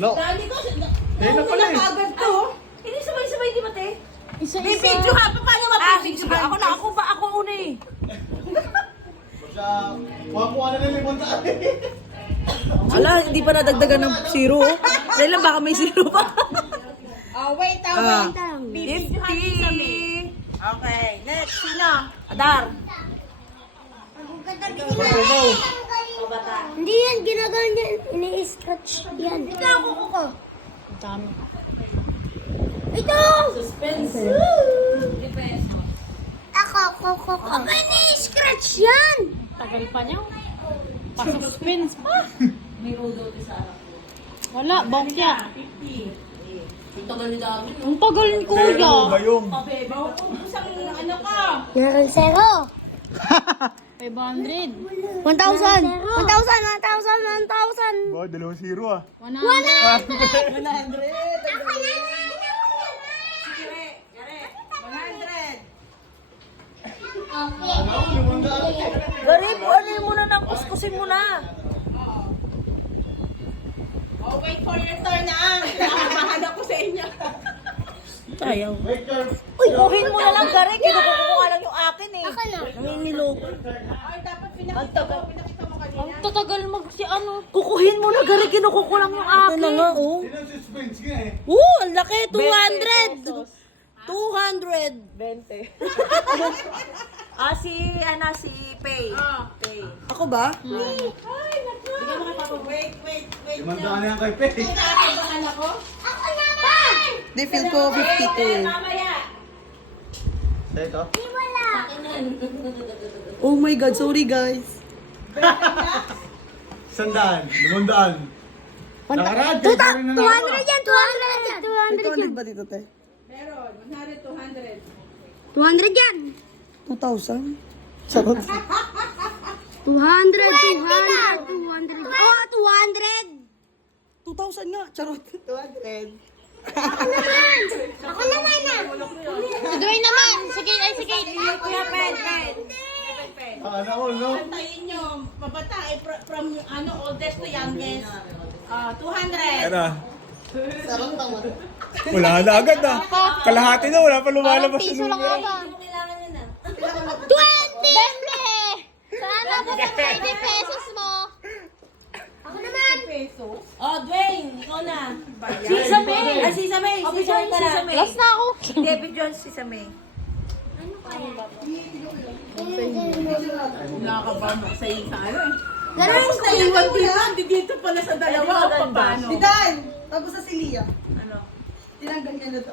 No. Dali ko. Ayun na pala eh. Agad to. Hindi sabay-sabay, di ba, te? May video ha. Paano mapipidyo Sige, ako una eh. Basta, kuha-kuha na ng 500. Ala, hindi pa nadagdagan ng zero. Dahil lang baka may zero pa. Wait lang. Bibidyo ha sa May. Okay, next. Sino? Adar. Hindi yan, ginagawa niya. Ini-scratch yan. Ito ako, kuko. Ito! Suspense. Ako, kuko. Ako, ini-scratch yan! Tagal pa niya. Pa-suspense pa. May rodo sa harap. Wala, bangkya. Ang tagal ni Dami. Ang tagal ni Pero kuya. bayong. Isang ano ka? Meron zero. 500. 1,000. 1,000, 1,000, 1,000. Ba, 2-0 ah. 100. 100. Garip, ano muna na, kuskusin mo na. Oh, wait for your turn na. Kinakabahan ako sa inyo. Ayaw. Wait, Charles. Kukuhin mo na lang, Garip. Kinukuha lang yung akin eh. Ako na. Nanginiloko. Ay, dapat pinakita mo kanina. Ang tatagal mag si ano. Kukuhin mo na, Garip. Kinukuha lang yung akin. Ito na nga, oh. Yun ang suspense nga eh. Ang laki. 200. 200. 20. Si Pay. Pay. Ako ba? Wait. Limandaan na yan kay Pei. Kinakabahan ako? Ako naman! Di, feel ko 52. Mamaya. Sa ito? Di wala. Oh my God, sorry guys. 100, 500. Nakaraan, 200 yan, 200 yan. 200 yan. ba dito, te? Meron. 100, 200. 200 yan. 2,000? Sarot. 200, 200, 200. Oh, 200. 2,000 nga. Charot. 200. Ako naman ah. Si Dwayne naman. Sige, ay sige. Kuya Pen. Sana all, no? Antayin nyo. Mabata ay from oldest to youngest. 200. Ano? Wala na agad ah. Kalahati na, wala pa Parang lumalabas piso lang numero. ata. 20! Bemble! Sana po ng 20 pesos mo. Ako naman. Pesos. Oh, Dwayne, ikaw na. Si Samay. Ay, si Samay. Si Samay. Last na ako. David Jones, si Samay. Nakakabama sa iyo sa ano eh. Laruin Tapos ko. naiwan dito. Hindi dito pala sa dalawa. Ay, di ba Paano? Dan, tapos sa si Lia. Ano? Tinanggal niya na to.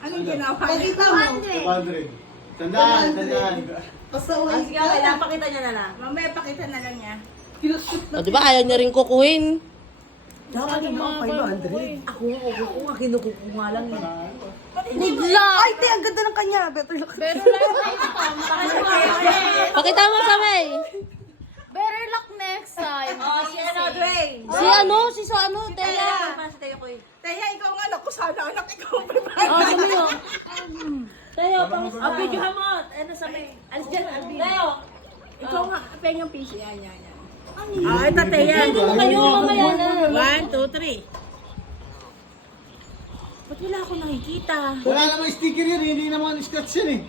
Anong ginawa? Pakita mo. 200. Tandaan. Pasaway Sige, ka. okay lang. Pakita niya na lang. Mamaya pakita na lang niya. Pinushoot na. Di ba ayaw niya rin kukuhin? Dapat yung mga 500. Ako nga, kinukuha lang yun. Bigla. Ay, te, ang ganda ng kanya. Better luck. Pero like next time. Pakita mo, Samay. Better luck next time. Oh, si ano, Dwayne. Si ano, Teya. Si Teo ko eh. Teya, ikaw nga anak ko sana. Anak, ikaw ang Oh, Samay oh. Teo, pang... Oh, videohan mo. Ano, Samay? Alis dyan, Alvin. Teo. Ikaw nga, pengang piso. Yan. Ito, Teya. Hindi mo kayo, mamaya na. 1, 2, 3. Ba't wala akong nakikita? Wala namang sticker yan, hindi naman scratch yan eh.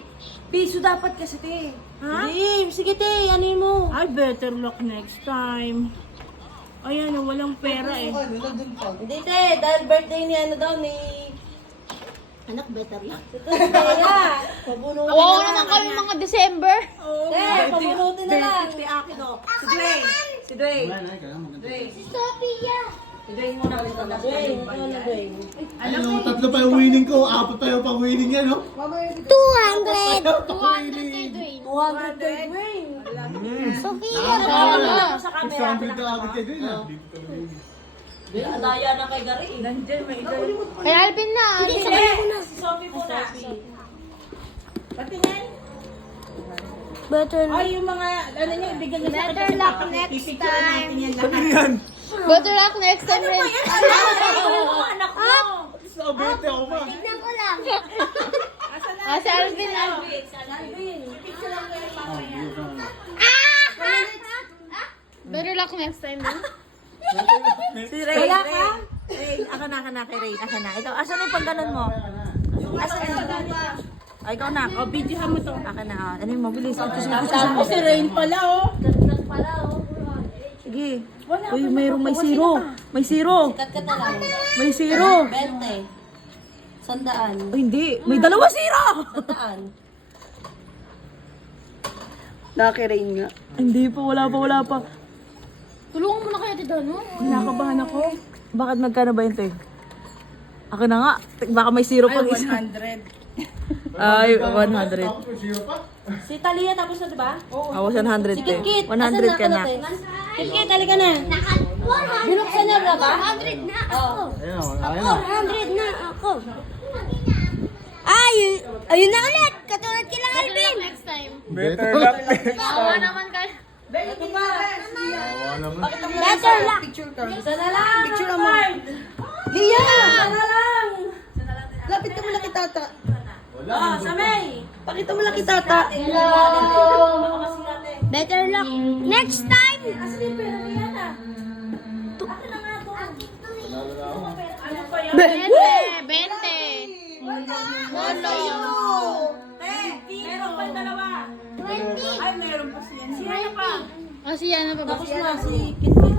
Piso dapat kasi, te. Ha? Sige, te. Ano mo? Ay, better luck next time. Ayan, walang pera eh. Hindi, te. Dahil birthday ni ano daw, ni... Anak, better luck. Kaya, pabunutin Oo naman kami mga December. Te, pabunutin na lang. Si akin o. Si Dwayne. Si Dwayne. Wala na, kaya maganda. Dwayne. Sophia. Si Dwayne muna. Dwayne. Ano, Dwayne? Ano, tatlo pa yung winning ko, 4 pa yung pang-winning yan, no? 200. 200 kay Dwayne. 200 kay Dwayne. Sophia. Ano sa camera? 600 na agad kayo dun, ah. Daya na kay Gary. Nandiyan, may ito. Kay Alvin na. Si Sophie muna. Patingin. Better luck. Ay, yung mga, ano niya, ibigyan niya sa Better luck next Pipicturean time. natin yan Ano lahat. yan? Better luck next time. Ren. Anak mo. Sa abete ako ba? Tignan ko lang. Asan na? Si Alvin na. Picture lang ko yung mamaya. Better luck next time. Si Ray. Wala ka? Ray, ako na kay Ray. Ako na. Ikaw, asan na yung pangganon mo? Asan na? Ay, ikaw na. O, videohan mo to. Ako na. Ano yung mabilis? Tapos si Rain pala, oh. Sige. Uy, may zero. May zero. Kat na lang. May zero. 20. 100. Uy, hindi. May dalawa zero. 100. Nakakirain nga. Hindi pa, wala pa. Tulungan mo na kaya dito, no? Kinakabahan ako. Bakit magkano ba yun, Teg? Ako na nga. Baka may zero pang isa. 100. Ay, 100. Tapos may zero pa. Si Talia tapos na, diba? Ako 100, Teg. Kit, 100 ka na. Kit, halika na. Binuksan niya na ba? 400 na ako. Ayun o, ayun o. 400 na ako. Ay, ayun na ulit. Katulad kila Alvin. Next time. Better luck. Bawa naman ka. Ito pa. Awa naman. Better luck. Picture ka. Isa na lang. Picture mo. Lia! Isa na lang. Lapit ka mo lang kay tata. Wala. Ah, sa May. Pakita mo lang kay tata. Better luck. Next time. Bente. Bolo. Meron pa yung dalawa. 20. Ay, meron pa siya. Siya na pa. O siya na pa ba? Tapos na si Kit Kit.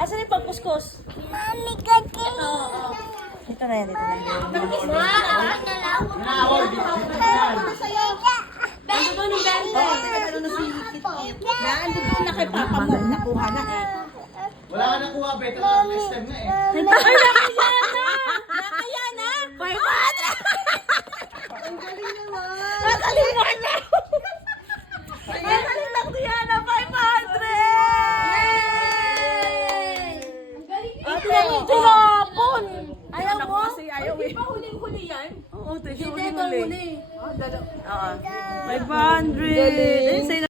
Asan yung pagkuskus? Mami, kati. Ito na yan, ito na yan. Maaawat na lang. Ano ba ng 20? Naando doon na kay papa mo. Nakuha na eh. Wala ka nakuha. Better luck next time na eh. Ay, nakaya na! 500! Ang galing naman. Nakalimang na! Nakalimang na Diana, 500! Ate, yung tinapon! Ayaw mo? Kasi ayaw eh. Di ba huling-huli yan? Oo, ito yung huling-huli. Oo, 500!